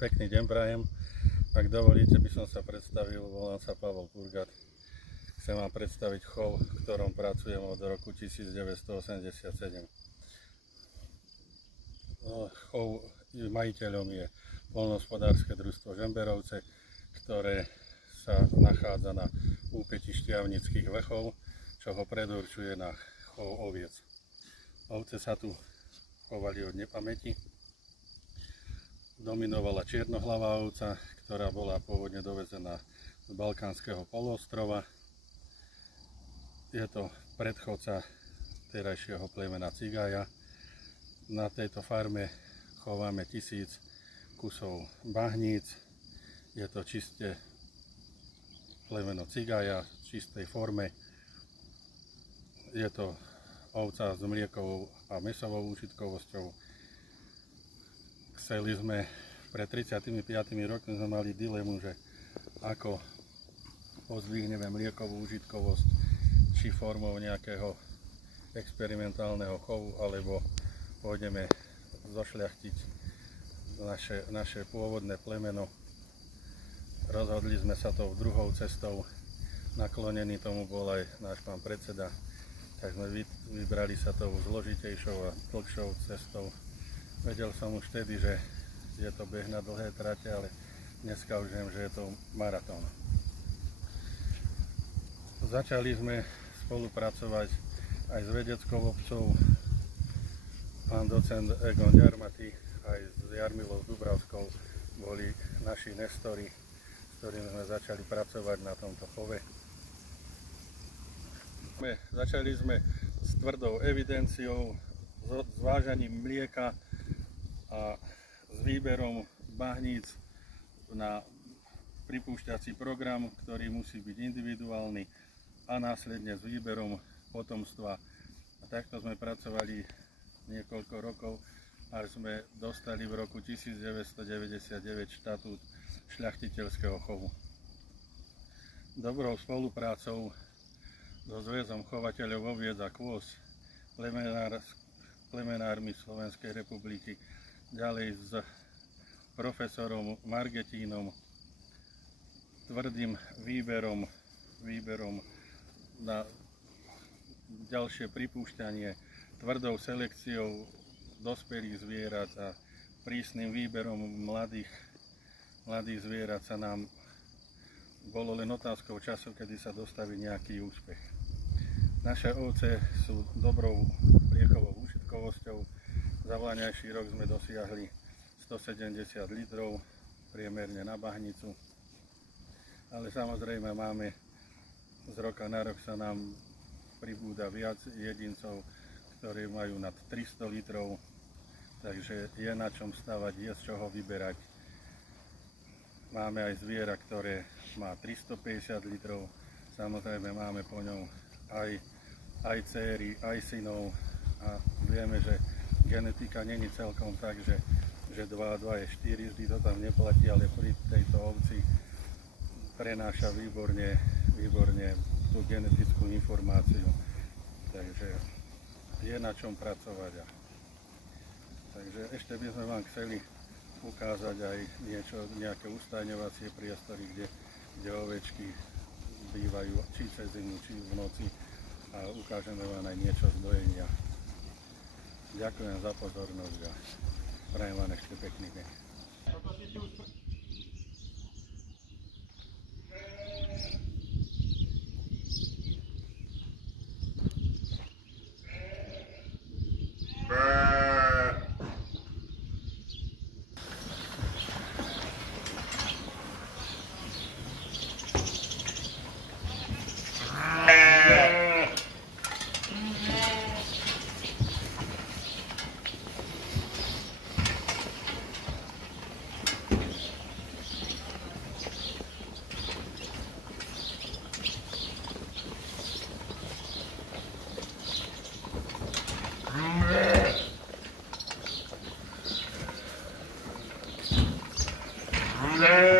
Pekný deň prajem. Ak dovolíte, by som sa predstavil, volám sa Pavol Purgat. Chcem vám predstaviť chov, v ktorom pracujem od roku 1987. Chov majiteľom je poľnohospodárske družstvo Žemberovce, ktoré sa nachádza na úpätí Štiavnických vrchov, čo ho predurčuje na chov oviec. Ovce sa tu chovali od nepamäti. Dominovala čiernohlavá ovca, ktorá bola pôvodne dovezená z Balkánskeho poloostrova. Je to predchodca terajšieho plemena Cigaja. Na tejto farme chováme 1000 kusov bahníc. Je to čiste plemeno Cigaja v čistej forme. Je to ovca s mliekovou a mäsovou úžitkovosťou. Chceli sme, pred 35 rokmi sme mali dilemu, že ako pozdvihneme mliekovú úžitkovosť, či formou nejakého experimentálneho chovu, alebo pôjdeme zošľachtiť naše pôvodné plemeno. Rozhodli sme sa tou druhou cestou, naklonený tomu bol aj náš pán predseda, tak sme vybrali sa tou zložitejšou a dlhšou cestou. Vedel som už vtedy, že je to beh na dlhé trate, ale dneska už viem, že je to maratón. Začali sme spolupracovať aj s vedeckou obcou. Pán docent Egon Ďarmaty aj s Jarmilou Dubravskou boli naši nestori, s ktorými sme začali pracovať na tomto chove. Začali sme s tvrdou evidenciou, s zvážaním mlieka a s výberom bahníc na pripúšťací program, ktorý musí byť individuálny, a následne s výberom potomstva. A takto sme pracovali niekoľko rokov, až sme dostali v roku 1999 štatút šľachtiteľského chovu. Dobrou spoluprácou so Zväzom chovateľov oviec a kôz, plemenármi Slovenskej republiky, ďalej s profesorom Margetínom, tvrdým výberom na ďalšie pripúšťanie, tvrdou selekciou dospelých zvierat a prísnym výberom mladých zvierat sa nám bolo len otázkou času, kedy sa dostaví nejaký úspech. Naše ovce sú dobrou mliekovou úžitkovosťou. Za vlaňajší rok sme dosiahli 170 litrov priemerne na bahnicu, ale samozrejme máme z roka na rok sa nám pribúda viac jedincov, ktorí majú nad 300 litrov, takže je na čom stavať, je z čoho vyberať. Máme aj zviera, ktoré má 350 litrov, samozrejme máme po ňom aj dcéry, aj synov a vieme, že genetika není celkom tak, že 2 a 2 je 4, vždy to tam neplatí, ale pri tejto ovci prenáša výborne tú genetickú informáciu. Takže je na čom pracovať. Takže ešte by sme vám chceli ukázať aj nejaké ustajňovacie priestory, kde ovečky bývajú či cez zimu, či v noci, a ukážeme vám aj niečo z dojenia. Ďakujem za pozornosť a prajem vám ešte pekný deň. Yeah.